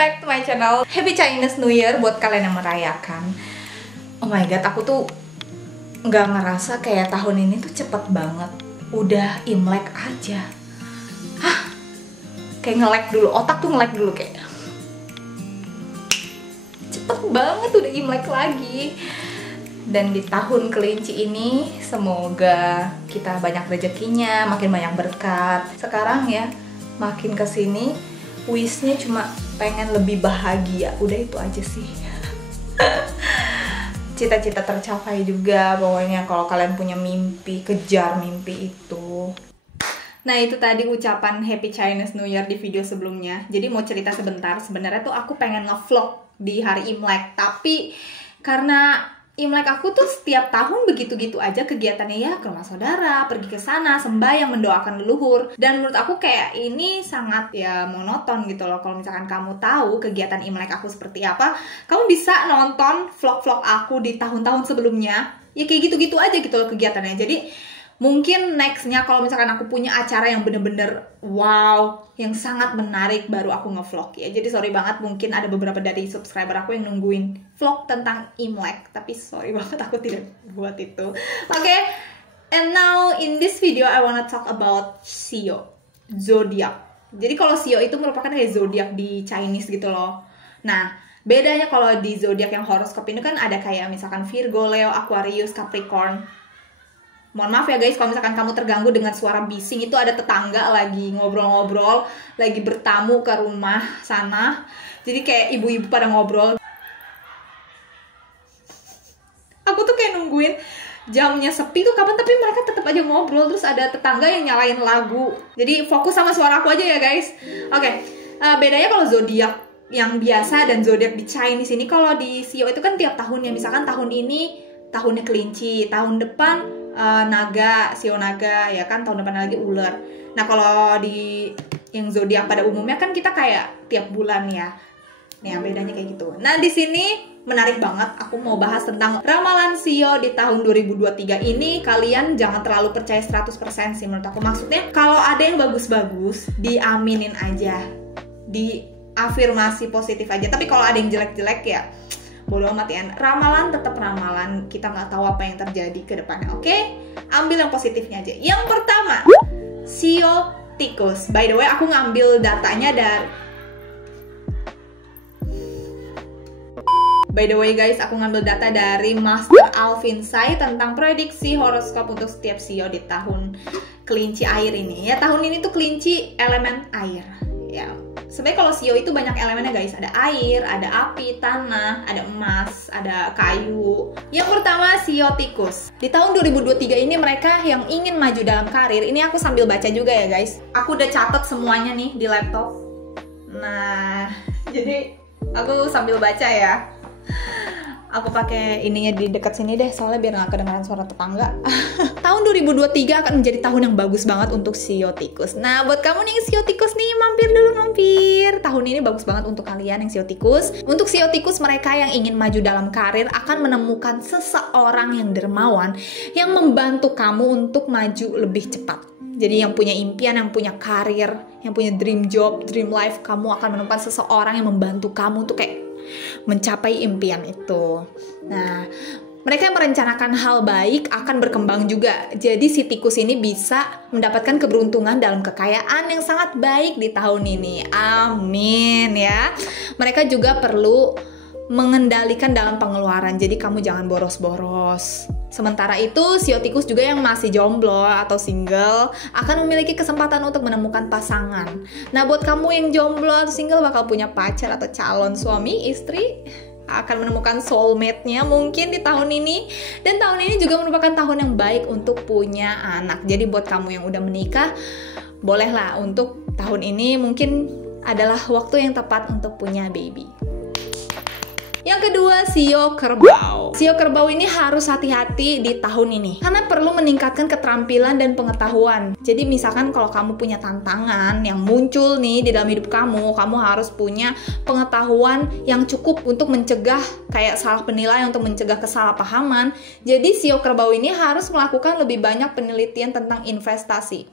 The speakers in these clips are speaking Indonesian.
back to my channel. Happy Chinese New Year buat kalian yang merayakan. Oh my god, aku tuh nggak ngerasa kayak tahun ini tuh cepet banget. Udah Imlek aja. Hah? Kayak nge-lag dulu, otak tuh nge-lag dulu kayak. Cepet banget udah Imlek lagi. Dan di tahun kelinci ini semoga kita banyak rezekinya, makin banyak berkat. Sekarang ya, makin kesini wishnya cuma pengen lebih bahagia. Udah itu aja sih. Cita-cita tercapai juga. Pokoknya kalau kalian punya mimpi, kejar mimpi itu. Nah itu tadi ucapan Happy Chinese New Year di video sebelumnya. Jadi mau cerita sebentar. Sebenarnya tuh aku pengen nge-vlog di hari Imlek. Tapi karena Imlek aku tuh setiap tahun begitu-gitu aja kegiatannya, ya ke rumah saudara, pergi ke sana, sembahyang, mendoakan leluhur. Dan menurut aku kayak ini sangat ya monoton gitu loh. Kalau misalkan kamu tahu kegiatan Imlek aku seperti apa, kamu bisa nonton vlog-vlog aku di tahun-tahun sebelumnya. Ya kayak gitu-gitu aja gitu loh kegiatannya. Jadi mungkin nextnya kalau misalkan aku punya acara yang bener-bener wow, yang sangat menarik, baru aku nge-vlog ya. Jadi sorry banget, mungkin ada beberapa dari subscriber aku yang nungguin vlog tentang Imlek, tapi sorry banget aku tidak buat itu. Oke, and now in this video I wanna talk about Sio, zodiak. Jadi kalau Sio itu merupakan kayak zodiak di Chinese gitu loh. Nah, bedanya kalau di zodiak yang horoskop ini kan ada kayak misalkan Virgo, Leo, Aquarius, Capricorn. Mohon maaf ya guys, kalau misalkan kamu terganggu dengan suara bising, itu ada tetangga lagi ngobrol-ngobrol, lagi bertamu ke rumah sana. Jadi kayak ibu-ibu pada ngobrol. Aku tuh kayak nungguin jamnya sepi tuh kapan, tapi mereka tetap aja ngobrol. Terus ada tetangga yang nyalain lagu. Jadi fokus sama suara aku aja ya guys. Oke, bedanya kalau zodiak yang biasa dan zodiak di Chinese ini, kalau di Sio itu kan tiap tahunnya. Misalkan tahun ini tahunnya kelinci, tahun depan naga, Sio naga, ya kan, tahun depan lagi ular. Nah kalau di yang zodiak pada umumnya kan kita kayak tiap bulan ya. Nah bedanya kayak gitu. Nah di sini menarik banget, aku mau bahas tentang ramalan Sio di tahun 2023 ini. Kalian jangan terlalu percaya 100% sih menurut aku. Maksudnya kalau ada yang bagus-bagus, diaminin aja, diafirmasi positif aja. Tapi kalau ada yang jelek-jelek ya bodo amat ya. Ramalan tetap ramalan, kita nggak tahu apa yang terjadi ke depannya. Oke, ambil yang positifnya aja. Yang pertama, Sio tikus. By the way, aku ngambil datanya dari aku ngambil data dari Master Alvin Sai tentang prediksi horoskop untuk setiap Sio di tahun kelinci air ini. Ya, tahun ini tuh kelinci elemen air. Ya, sebenarnya kalau Sio itu banyak elemennya guys. Ada air, ada api, tanah, ada emas, ada kayu. Yang pertama Sio tikus. Di tahun 2023 ini mereka yang ingin maju dalam karir, ini aku sambil baca juga ya guys. Aku udah catat semuanya nih di laptop. Nah, jadi aku sambil baca ya. Aku pakai ininya di dekat sini deh, soalnya biar nggak kedengaran suara tetangga. Tahun 2023 akan menjadi tahun yang bagus banget untuk Sio tikus. Nah, buat kamu nih yang Sio tikus nih, mampir. Tahun ini bagus banget untuk kalian yang Sio tikus. Untuk Sio tikus, mereka yang ingin maju dalam karir akan menemukan seseorang yang dermawan yang membantu kamu untuk maju lebih cepat. Jadi yang punya impian, yang punya karir, yang punya dream job, dream life, kamu akan menemukan seseorang yang membantu kamu untuk kayak mencapai impian itu. Nah, mereka yang merencanakan hal baik akan berkembang juga. Jadi si tikus ini bisa mendapatkan keberuntungan dalam kekayaan yang sangat baik di tahun ini. Amin ya. Mereka juga perlu mengendalikan dalam pengeluaran. Jadi kamu jangan boros-boros. Sementara itu, Sio tikus juga yang masih jomblo atau single akan memiliki kesempatan untuk menemukan pasangan. Nah, buat kamu yang jomblo atau single bakal punya pacar atau calon suami, istri, akan menemukan soulmate-nya mungkin di tahun ini. Dan tahun ini juga merupakan tahun yang baik untuk punya anak. Jadi buat kamu yang udah menikah, bolehlah untuk tahun ini mungkin adalah waktu yang tepat untuk punya baby. Yang kedua, Sio kerbau. Sio kerbau ini harus hati-hati di tahun ini karena perlu meningkatkan keterampilan dan pengetahuan. Jadi misalkan kalau kamu punya tantangan yang muncul nih di dalam hidup kamu, kamu harus punya pengetahuan yang cukup untuk mencegah kayak salah penilaian, untuk mencegah kesalahpahaman. Jadi Sio kerbau ini harus melakukan lebih banyak penelitian tentang investasi.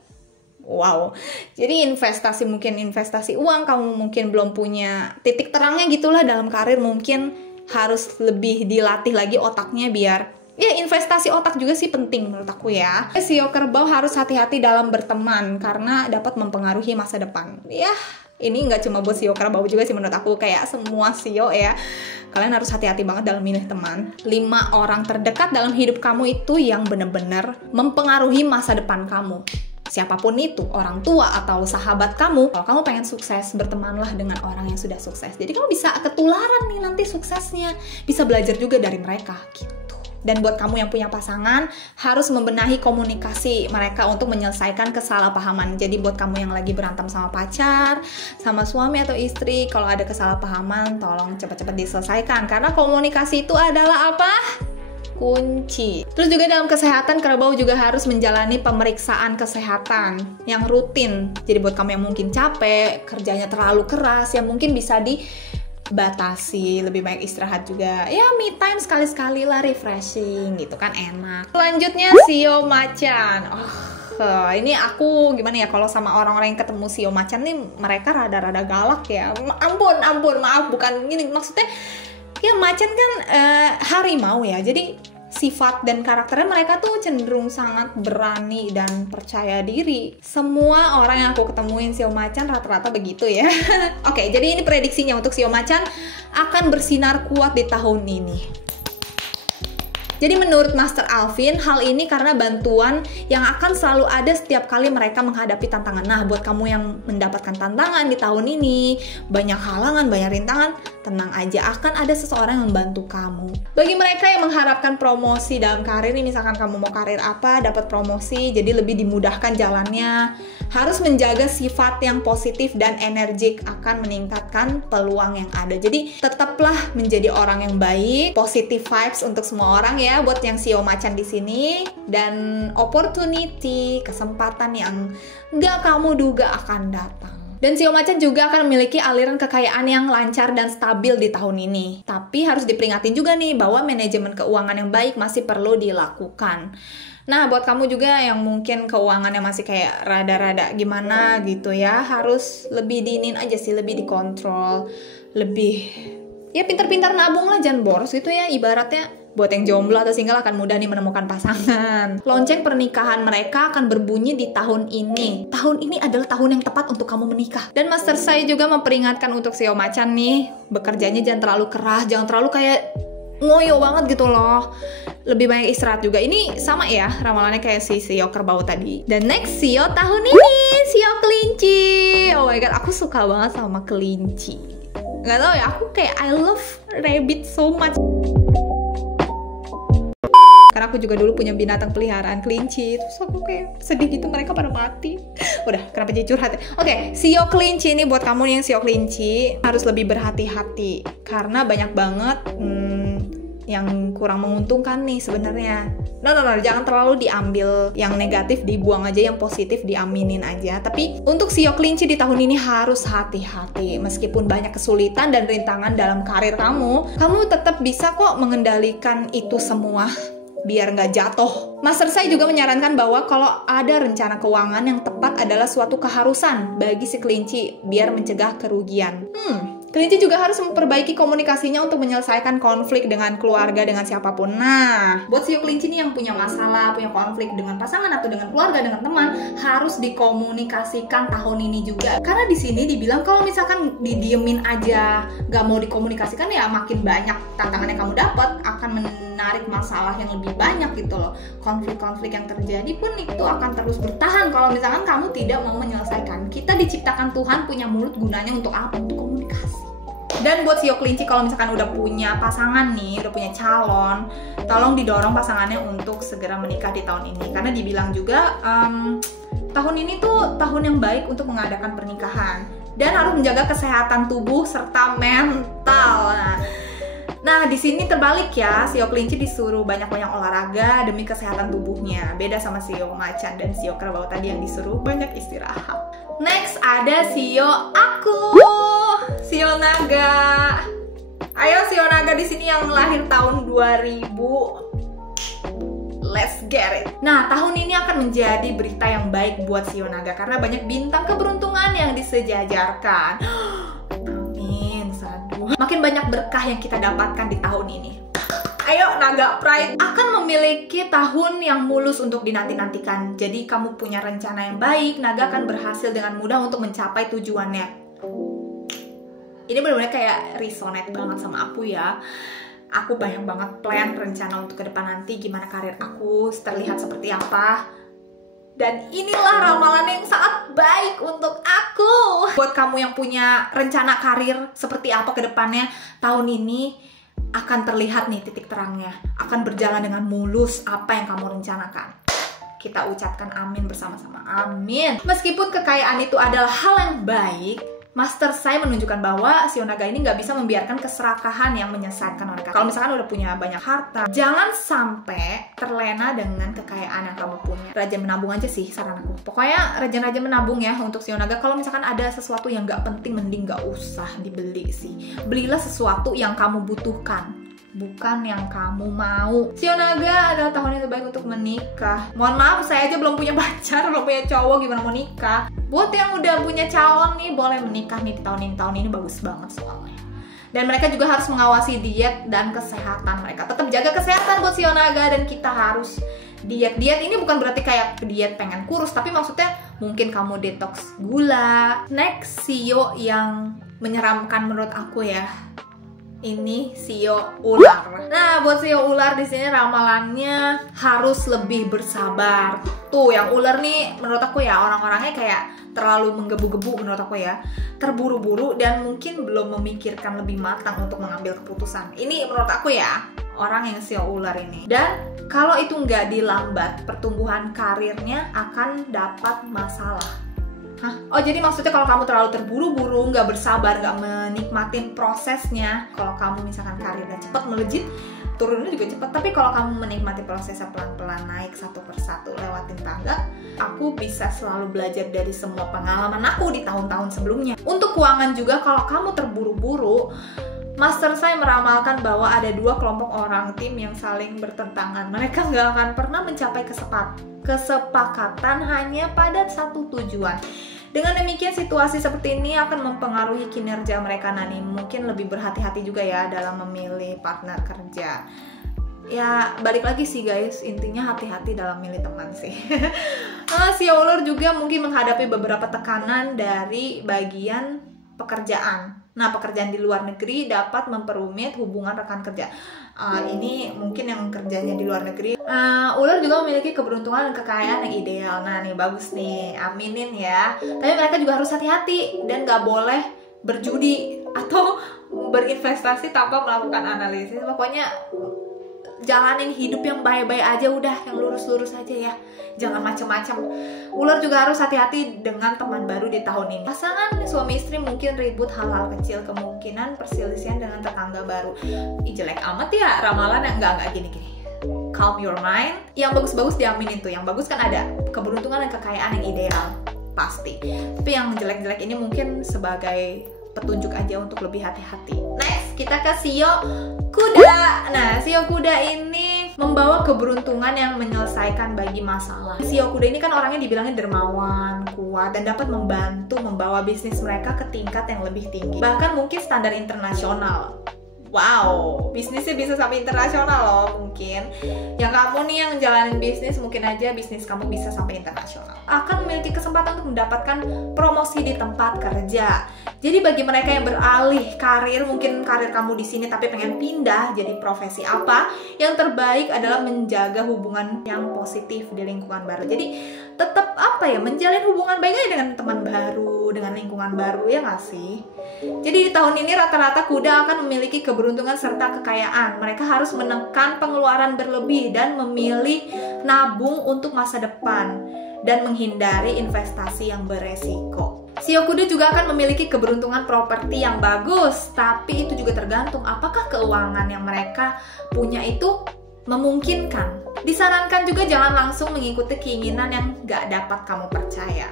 Wow, jadi investasi, mungkin investasi uang, kamu mungkin belum punya titik terangnya gitulah dalam karir, mungkin harus lebih dilatih lagi otaknya biar, ya investasi otak juga sih penting menurut aku ya. Sio kerbau harus hati-hati dalam berteman karena dapat mempengaruhi masa depan. Ya, ini nggak cuma buat sio kerbau juga sih menurut aku, kayak semua sio ya. Kalian harus hati-hati banget dalam milih teman. 5 orang terdekat dalam hidup kamu itu yang benar-benar mempengaruhi masa depan kamu. Siapapun itu, orang tua atau sahabat kamu, kalau kamu pengen sukses, bertemanlah dengan orang yang sudah sukses. Jadi kamu bisa ketularan nih nanti suksesnya, bisa belajar juga dari mereka gitu. Dan buat kamu yang punya pasangan, harus membenahi komunikasi mereka untuk menyelesaikan kesalahpahaman. Jadi buat kamu yang lagi berantem sama pacar, sama suami atau istri, kalau ada kesalahpahaman, tolong cepat-cepat diselesaikan. Karena komunikasi itu adalah apa? Kunci. Terus juga dalam kesehatan, kerbau juga harus menjalani pemeriksaan kesehatan yang rutin. Jadi buat kamu yang mungkin capek, kerjanya terlalu keras, yang mungkin bisa dibatasi, lebih baik istirahat juga. Ya, me time sekali-sekali lah, refreshing gitu kan, enak. Selanjutnya sio macan. Ini aku gimana ya, kalau sama orang-orang yang ketemu sio macan nih, mereka rada-rada galak ya. Ampun, maaf, bukan gini maksudnya. Ya, macan kan harimau ya, jadi sifat dan karakternya mereka tuh cenderung sangat berani dan percaya diri. Semua orang yang aku ketemuin sio macan rata-rata begitu ya. Oke, jadi ini prediksinya untuk sio macan akan bersinar kuat di tahun ini. Jadi menurut Master Alvin, hal ini karena bantuan yang akan selalu ada setiap kali mereka menghadapi tantangan. Nah, buat kamu yang mendapatkan tantangan di tahun ini, banyak halangan, banyak rintangan, tenang aja, akan ada seseorang yang membantu kamu. Bagi mereka yang mengharapkan promosi dalam karir, misalkan kamu mau karir apa, dapat promosi, jadi lebih dimudahkan jalannya, harus menjaga sifat yang positif dan energik, akan meningkatkan peluang yang ada. Jadi tetaplah menjadi orang yang baik, positive vibes untuk semua orang ya, buat yang sio macan di sini, dan opportunity, kesempatan yang nggak kamu duga akan datang. Dan sio macan juga akan memiliki aliran kekayaan yang lancar dan stabil di tahun ini. Tapi harus diperingatin juga nih bahwa manajemen keuangan yang baik masih perlu dilakukan. Nah, buat kamu juga yang mungkin keuangannya masih kayak rada-rada gimana gitu ya, harus lebih diinin aja sih, lebih dikontrol, lebih ya pintar-pintar nabung lah, jangan boros gitu ya ibaratnya. Buat yang jomblo atau single akan mudah nih menemukan pasangan. Lonceng pernikahan mereka akan berbunyi di tahun ini. Tahun ini adalah tahun yang tepat untuk kamu menikah. Dan Master saya juga memperingatkan untuk sio macan nih, bekerjanya jangan terlalu keras, jangan terlalu kayak ngoyo banget gitu loh. Lebih banyak istirahat juga. Ini sama ya ramalannya kayak si sio kerbau tadi. Dan next sio tahun ini, sio kelinci. Oh my god, aku suka banget sama kelinci. Gak tau ya, aku kayak I love rabbit so much. Karena aku juga dulu punya binatang peliharaan kelinci, terus aku kayak sedih gitu mereka pada mati. Udah, kenapa jadi curhat ya? Oke, sio kelinci ini buat kamu yang sio kelinci harus lebih berhati-hati karena banyak banget yang kurang menguntungkan nih sebenarnya. No, jangan terlalu diambil yang negatif, dibuang aja, yang positif diaminin aja. Tapi untuk sio kelinci di tahun ini harus hati-hati. Meskipun banyak kesulitan dan rintangan dalam karir kamu tetap bisa kok mengendalikan itu semua biar nggak jatuh. Master saya juga menyarankan bahwa kalau ada rencana keuangan yang tepat adalah suatu keharusan bagi si kelinci biar mencegah kerugian. Kelinci juga harus memperbaiki komunikasinya untuk menyelesaikan konflik dengan keluarga, dengan siapapun. Nah, buat sio kelinci nih yang punya masalah, punya konflik dengan pasangan atau dengan keluarga, dengan teman, harus dikomunikasikan tahun ini juga. Karena di sini dibilang kalau misalkan didiemin aja, nggak mau dikomunikasikan, ya makin banyak tantangan yang kamu dapat, akan menarik masalah yang lebih banyak gitu loh. Konflik-konflik yang terjadi pun itu akan terus bertahan kalau misalkan kamu tidak mau menyelesaikan. Kita diciptakan Tuhan punya mulut, gunanya untuk apa? Untuk komunikasi. Dan buat sio kelinci kalau misalkan udah punya pasangan nih, udah punya calon, tolong didorong pasangannya untuk segera menikah di tahun ini. Karena dibilang juga tahun ini tuh tahun yang baik untuk mengadakan pernikahan. Dan harus menjaga kesehatan tubuh serta mental. Nah, di sini terbalik ya, sio kelinci disuruh banyak-banyak olahraga demi kesehatan tubuhnya. Beda sama sio macan dan sio kerbau tadi yang disuruh banyak istirahat. Next ada sio aku, sio naga. Ayo sio naga di sini yang lahir tahun 2018 Let's get it. Nah, tahun ini akan menjadi berita yang baik buat Shio Naga karena banyak bintang keberuntungan yang disejajarkan. Amin, sadu. Makin banyak berkah yang kita dapatkan di tahun ini. Ayo Naga Pride akan memiliki tahun yang mulus untuk dinanti-nantikan. Jadi kamu punya rencana yang baik, Naga akan berhasil dengan mudah untuk mencapai tujuannya. Ini benar-benar kayak resonate banget sama aku ya. Aku banyak banget plan, rencana untuk ke depan nanti, gimana karir aku terlihat seperti apa. Dan inilah ramalan yang sangat baik untuk aku. Buat kamu yang punya rencana karir seperti apa ke depannya, tahun ini akan terlihat nih titik terangnya. Akan berjalan dengan mulus apa yang kamu rencanakan. Kita ucapkan amin bersama-sama. Amin. Meskipun kekayaan itu adalah hal yang baik, Master Sai menunjukkan bahwa Shio Naga ini nggak bisa membiarkan keserakahan yang menyesatkan mereka. Kalau misalkan udah punya banyak harta, jangan sampai terlena dengan kekayaan yang kamu punya. Rajin menabung aja sih saran aku. Pokoknya rajin-rajin menabung ya untuk Shio Naga. Kalau misalkan ada sesuatu yang nggak penting, mending nggak usah dibeli sih. Belilah sesuatu yang kamu butuhkan, bukan yang kamu mau. Shio Naga adalah tahun yang terbaik untuk menikah. Mohon maaf, saya aja belum punya pacar, belum punya cowok, gimana mau nikah. Buat yang udah punya calon nih, boleh menikah nih di tahun ini. Tahun ini bagus banget soalnya. Dan mereka juga harus mengawasi diet dan kesehatan mereka. Tetap jaga kesehatan buat Shio Naga, dan kita harus diet. Diet ini bukan berarti kayak diet pengen kurus, tapi maksudnya mungkin kamu detox gula. Next, Shio yang menyeramkan menurut aku ya. Ini Shio Ular. Nah, buat Shio Ular di sini ramalannya harus lebih bersabar. Tuh, yang ular nih menurut aku ya, orang-orangnya kayak terlalu menggebu-gebu menurut aku ya. Terburu-buru dan mungkin belum memikirkan lebih matang untuk mengambil keputusan. Ini menurut aku ya, orang yang Shio Ular ini. Dan kalau itu nggak dilambat, pertumbuhan karirnya akan dapat masalah. Hah? Oh, jadi maksudnya kalau kamu terlalu terburu-buru, nggak bersabar, nggak menikmatin prosesnya, kalau kamu misalkan karirnya cepat melejit, turunnya juga cepat. Tapi kalau kamu menikmati prosesnya pelan-pelan, naik satu persatu, lewatin tangga, aku bisa selalu belajar dari semua pengalaman aku di tahun-tahun sebelumnya. Untuk keuangan juga, kalau kamu terburu-buru, Master Sai meramalkan bahwa ada dua kelompok orang tim yang saling bertentangan. Mereka nggak akan pernah mencapai kesepakatan hanya pada satu tujuan. Dengan demikian, situasi seperti ini akan mempengaruhi kinerja mereka nanti. Mungkin lebih berhati-hati juga ya dalam memilih partner kerja. Ya, balik lagi sih guys, intinya hati-hati dalam milih teman sih. Shio Ular juga mungkin menghadapi beberapa tekanan dari bagian pekerjaan. Nah, pekerjaan di luar negeri dapat memperumit hubungan rekan kerja. Ini mungkin yang kerjanya di luar negeri. Ular juga memiliki keberuntungan dan kekayaan yang ideal. Nah, nih bagus nih, aminin ya. Tapi mereka juga harus hati-hati dan gak boleh berjudi atau berinvestasi tanpa melakukan analisis. Pokoknya jalanin hidup yang baik-baik aja udah, yang lurus-lurus aja ya. Jangan macem-macem. Ular juga harus hati-hati dengan teman baru di tahun ini. Pasangan suami istri mungkin ribut hal-hal kecil, kemungkinan perselisihan dengan tetangga baru. Jelek amat ya ramalan yang enggak gini-gini. Calm your mind. Yang bagus-bagus diaminin tuh. Yang bagus kan ada keberuntungan dan kekayaan yang ideal, pasti. Tapi yang jelek-jelek ini mungkin sebagai petunjuk aja untuk lebih hati-hati. Next, kita ke Shio Kuda. Nah, Shio Kuda ini membawa keberuntungan yang menyelesaikan bagi masalah. Shio Kuda ini kan orangnya dibilangnya dermawan, kuat, dan dapat membantu membawa bisnis mereka ke tingkat yang lebih tinggi. Bahkan mungkin standar internasional. Wow, bisnisnya bisa sampai internasional loh mungkin. Yang kamu nih yang jalanin bisnis, mungkin aja bisnis kamu bisa sampai internasional. Akan memiliki kesempatan untuk mendapatkan promosi di tempat kerja. Jadi bagi mereka yang beralih karir, mungkin karir kamu di sini tapi pengen pindah jadi profesi apa, yang terbaik adalah menjaga hubungan yang positif di lingkungan baru. Jadi tetap menjalin hubungan baik aja dengan teman baru, dengan lingkungan baru, ya nggak sih? Jadi di tahun ini rata-rata kuda akan memiliki keberuntungan serta kekayaan. Mereka harus menekan pengeluaran berlebih dan memilih nabung untuk masa depan dan menghindari investasi yang beresiko. Shio Kuda juga akan memiliki keberuntungan properti yang bagus, tapi itu juga tergantung apakah keuangan yang mereka punya itu memungkinkan. Disarankan juga jangan langsung mengikuti keinginan yang gak dapat kamu percaya.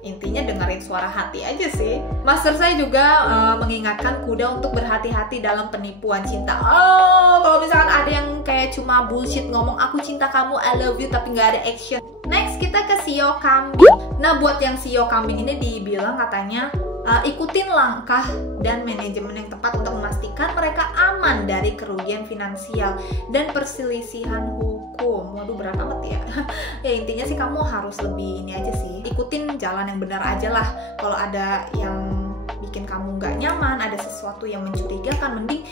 Intinya dengerin suara hati aja sih. Master saya juga mengingatkan kuda untuk berhati-hati dalam penipuan cinta. Oh, kalau misalkan ada yang kayak cuma bullshit ngomong aku cinta kamu, I love you, tapi nggak ada action. Next kita ke sio kambing. Nah, buat yang sio kambing ini dibilang katanya ikutin langkah dan manajemen yang tepat untuk memastikan mereka aman dari kerugian finansial dan perselisihan hukum. Waduh, berat amat ya. Ya intinya sih kamu harus lebih ini aja sih, ikutin jalan yang benar aja lah. Kalau ada yang bikin kamu nggak nyaman, ada sesuatu yang mencurigakan, mending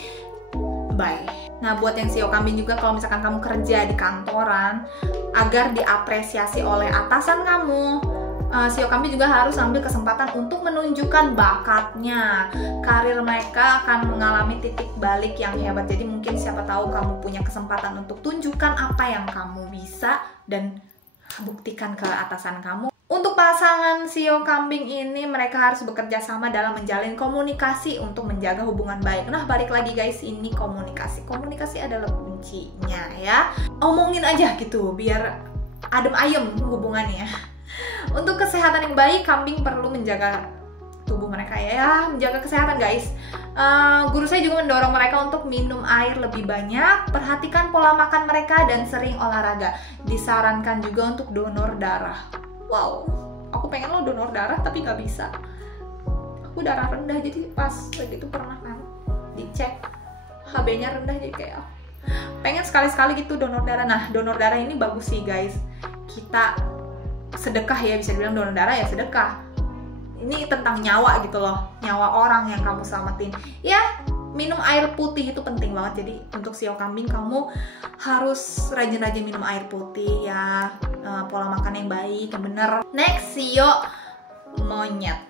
bye. Nah, buat yang sio kambing juga, kalau misalkan kamu kerja di kantoran, agar diapresiasi oleh atasan kamu, sio kambing juga harus ambil kesempatan untuk menunjukkan bakatnya. Karir mereka akan mengalami titik balik yang hebat. Jadi mungkin siapa tahu kamu punya kesempatan untuk tunjukkan apa yang kamu bisa dan buktikan ke atasan kamu. Untuk pasangan sio kambing ini, mereka harus bekerja sama dalam menjalin komunikasi untuk menjaga hubungan baik. Nah, balik lagi guys, ini komunikasi. Komunikasi adalah kuncinya ya. Omongin aja gitu, biar adem ayem hubungannya. Untuk kesehatan yang baik, kambing perlu menjaga tubuh mereka ya, menjaga kesehatan guys. Guru saya juga mendorong mereka untuk minum air lebih banyak, perhatikan pola makan mereka, dan sering olahraga. Disarankan juga untuk donor darah. Wow, aku pengen lo donor darah tapi nggak bisa. Aku darah rendah, jadi pas lagi itu pernah kan dicek HB-nya rendah, jadi kayak pengen sekali-sekali gitu donor darah. Nah, donor darah ini bagus sih guys. Kita sedekah ya, bisa dibilang donor darah ya sedekah. Ini tentang nyawa gitu loh, nyawa orang yang kamu selamatin. Ya, minum air putih itu penting banget. Jadi untuk sio kambing kamu harus rajin-rajin minum air putih ya, pola makan yang baik, yang bener. Next, sio monyet.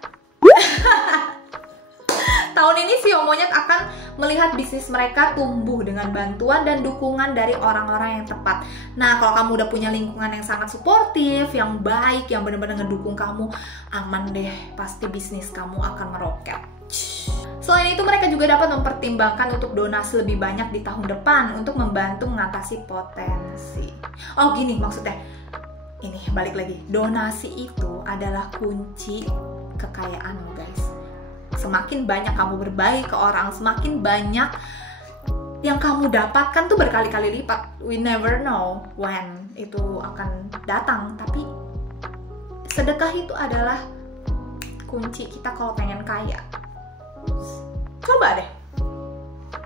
Tahun ini sio monyet akan melihat bisnis mereka tumbuh dengan bantuan dan dukungan dari orang-orang yang tepat. Nah, kalau kamu udah punya lingkungan yang sangat suportif, yang baik, yang benar-benar ngedukung kamu, aman deh, pasti bisnis kamu akan meroket. Selain itu, mereka juga dapat mempertimbangkan untuk donasi lebih banyak di tahun depan untuk membantu mengatasi potensi. Oh gini maksudnya, ini balik lagi, donasi itu adalah kunci kekayaanmu guys. Semakin banyak kamu berbagi ke orang, semakin banyak yang kamu dapatkan tuh berkali-kali lipat. We never know when itu akan datang, tapi sedekah itu adalah kunci kita kalau pengen kaya. Coba deh,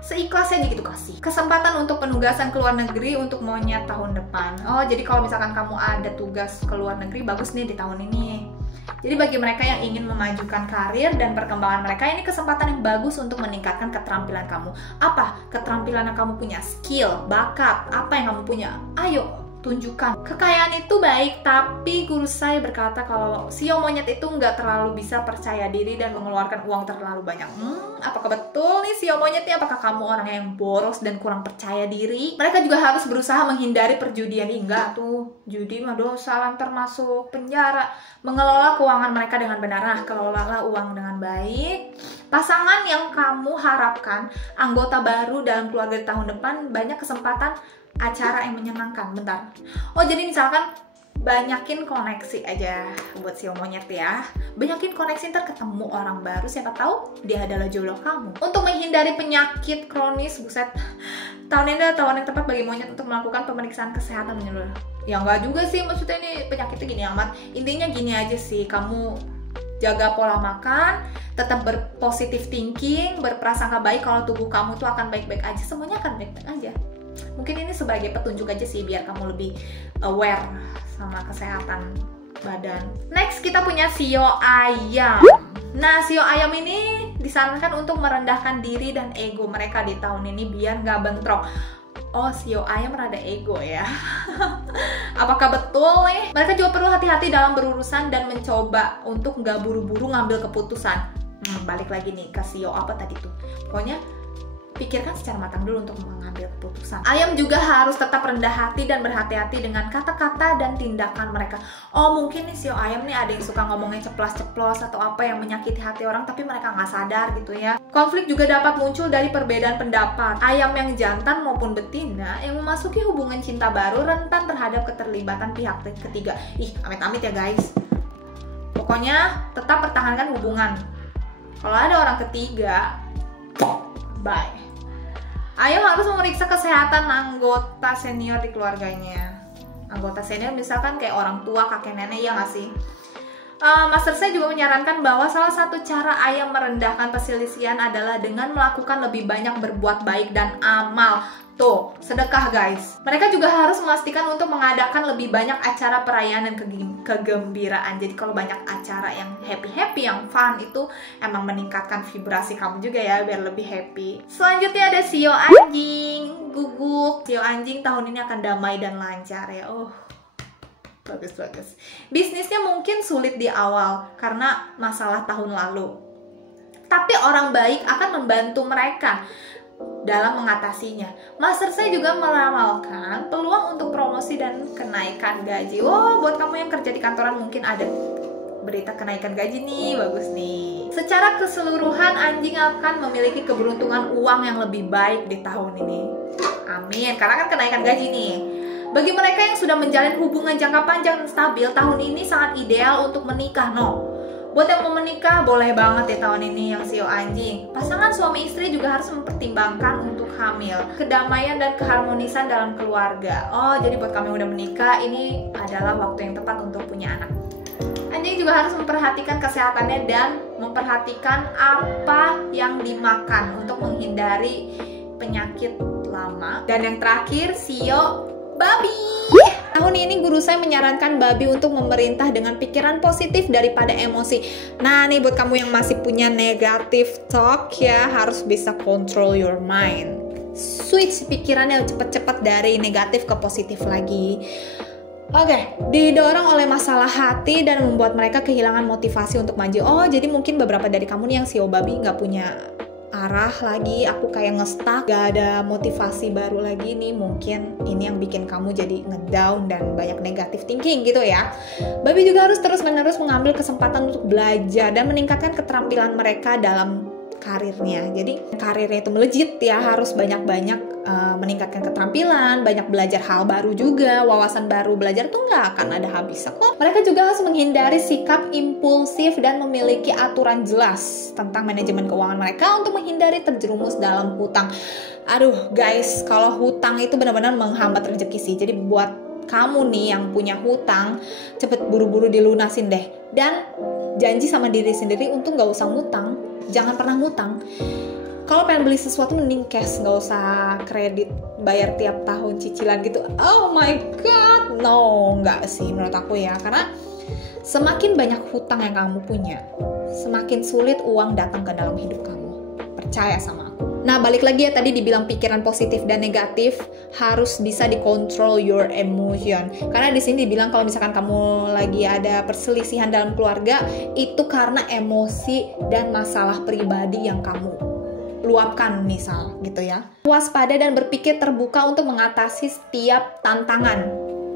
seikhlasnya gitu kasih. Kesempatan untuk penugasan ke luar negeri untuk monyet tahun depan. Oh, jadi kalau misalkan kamu ada tugas ke luar negeri, bagus nih di tahun ini. Jadi bagi mereka yang ingin memajukan karir dan perkembangan mereka, ini kesempatan yang bagus untuk meningkatkan keterampilan kamu. Apa? Keterampilan yang kamu punya, skill, bakat, apa yang kamu punya. Ayo, tunjukkan. Kekayaan itu baik, tapi guru saya berkata kalau sio monyet itu nggak terlalu bisa percaya diri dan mengeluarkan uang terlalu banyak. Apakah betul nih sio monyet ini? Apakah kamu orang yang boros dan kurang percaya diri? Mereka juga harus berusaha menghindari perjudian. Enggak tuh, judi mah dosa, termasuk penjara. Mengelola keuangan mereka dengan benar. Nah, kelolalah uang dengan baik. Pasangan yang kamu harapkan, anggota baru dalam keluarga di tahun depan, banyak kesempatan acara yang menyenangkan. Bentar. Oh, jadi misalkan banyakin koneksi aja buat sio monyet ya. Banyakin koneksi, ntar ketemu orang baru, siapa tahu dia adalah jodoh kamu. Untuk menghindari penyakit kronis, buset. Tahun ini adalah tahun yang tepat bagi monyet untuk melakukan pemeriksaan kesehatan menyeluruh. Ya enggak juga sih, maksudnya ini penyakitnya gini amat. Intinya gini aja sih, kamu jaga pola makan, tetap berpositif thinking, berprasangka baik kalau tubuh kamu tuh akan baik-baik aja, semuanya akan baik-baik aja. Mungkin ini sebagai petunjuk aja sih biar kamu lebih aware sama kesehatan badan. Next kita punya sio ayam. Nah, sio ayam ini disarankan untuk merendahkan diri dan ego mereka di tahun ini biar nggak bentrok. Oh, sio ayam rada ego ya. Apakah betul nih? Mereka juga perlu hati-hati dalam berurusan dan mencoba untuk nggak buru-buru ngambil keputusan. Balik lagi nih ke sio apa tadi tuh. Pokoknya pikirkan secara matang dulu untuk mengambil keputusan. Ayam juga harus tetap rendah hati dan berhati-hati dengan kata-kata dan tindakan mereka. Oh, mungkin nih sio ayam nih ada yang suka ngomongnya ceplos-ceplos atau apa yang menyakiti hati orang, tapi mereka nggak sadar gitu ya. Konflik juga dapat muncul dari perbedaan pendapat. Ayam yang jantan maupun betina yang memasuki hubungan cinta baru rentan terhadap keterlibatan pihak ketiga. Ih, amit-amit ya guys. Pokoknya tetap pertahankan hubungan. Kalau ada orang ketiga, bye. Ayo harus memeriksa kesehatan anggota senior di keluarganya. Anggota senior misalkan kayak orang tua, kakek nenek, ya nggak sih? Master saya juga menyarankan bahwa salah satu cara ayah merendahkan perselisihan adalah dengan melakukan lebih banyak berbuat baik dan amal. Tuh, sedekah guys. Mereka juga harus memastikan untuk mengadakan lebih banyak acara perayaan dan kegembiraan. Jadi kalau banyak acara yang happy-happy, yang fun, itu emang meningkatkan vibrasi kamu juga ya, biar lebih happy. Selanjutnya ada sio anjing, guguk. Sio anjing tahun ini akan damai dan lancar ya. Bagus. Bisnisnya mungkin sulit di awal karena masalah tahun lalu. Tapi orang baik akan membantu mereka dalam mengatasinya. Master saya juga meramalkan peluang untuk promosi dan kenaikan gaji. Buat kamu yang kerja di kantoran mungkin ada berita kenaikan gaji nih, bagus nih. Secara keseluruhan anjing akan memiliki keberuntungan uang yang lebih baik di tahun ini. Amin, karena kan kenaikan gaji nih. Bagi mereka yang sudah menjalin hubungan jangka panjang dan stabil, tahun ini sangat ideal untuk menikah, Buat yang mau menikah, boleh banget ya tahun ini yang sio anjing. Pasangan suami istri juga harus mempertimbangkan untuk hamil, kedamaian dan keharmonisan dalam keluarga. Jadi buat kamu yang udah menikah, ini adalah waktu yang tepat untuk punya anak. Anjing juga harus memperhatikan kesehatannya dan memperhatikan apa yang dimakan untuk menghindari penyakit lama. Dan yang terakhir, sio babi. Tahun ini guru saya menyarankan babi untuk memerintah dengan pikiran positif daripada emosi. Nah nih buat kamu yang masih punya negative talk ya, harus bisa control your mind. Switch pikirannya cepet-cepet dari negatif ke positif lagi. Didorong oleh masalah hati dan membuat mereka kehilangan motivasi untuk maju. Jadi mungkin beberapa dari kamu nih yang sio babi nggak punya arah lagi, aku kayak nge-stuck, gak ada motivasi baru lagi nih. Mungkin ini yang bikin kamu jadi ngedown dan banyak negative thinking gitu ya. Babi juga harus terus-menerus mengambil kesempatan untuk belajar dan meningkatkan keterampilan mereka dalam karirnya. Jadi karirnya itu melejit ya, harus banyak-banyak meningkatkan keterampilan, banyak belajar hal baru juga, wawasan baru. Belajar tuh nggak akan ada habisnya kok. Mereka juga harus menghindari sikap impulsif dan memiliki aturan jelas tentang manajemen keuangan mereka untuk menghindari terjerumus dalam hutang. Aduh guys, kalau hutang itu benar-benar menghambat rezeki sih. Jadi buat kamu nih yang punya hutang, cepet buru-buru dilunasin deh. Dan janji sama diri sendiri untuk nggak usah ngutang. Jangan pernah ngutang. Kalau pengen beli sesuatu mending cash, nggak usah kredit, bayar tiap tahun cicilan gitu. Oh my god, no, nggak sih menurut aku ya. Karena semakin banyak hutang yang kamu punya, semakin sulit uang datang ke dalam hidup kamu. Percaya sama aku. Nah, balik lagi ya tadi dibilang pikiran positif dan negatif harus bisa dikontrol your emotion. Karena di sini dibilang kalau misalkan kamu lagi ada perselisihan dalam keluarga, itu karena emosi dan masalah pribadi yang kamu luapkan misal gitu ya. Waspada dan berpikir terbuka untuk mengatasi setiap tantangan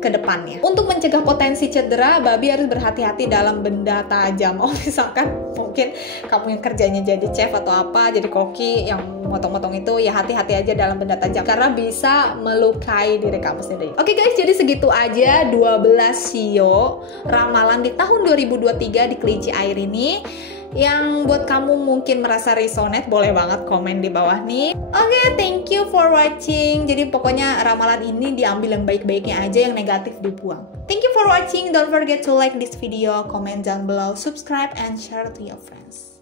ke depannya. Untuk mencegah potensi cedera, babi harus berhati-hati dalam benda tajam. Misalkan mungkin kamu yang kerjanya jadi chef atau apa, jadi koki yang motong-motong itu, ya hati-hati aja dalam benda tajam karena bisa melukai diri kamu sendiri. Oke guys, jadi segitu aja 12 sio ramalan di tahun 2023 di kelinci air ini. Yang buat kamu mungkin merasa resonate, boleh banget komen di bawah nih. Oke, thank you for watching. Jadi pokoknya ramalan ini diambil yang baik-baiknya aja, yang negatif dibuang. Thank you for watching. Don't forget to like this video, comment down below, subscribe, and share to your friends.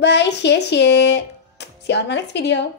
Bye, see you on my next video.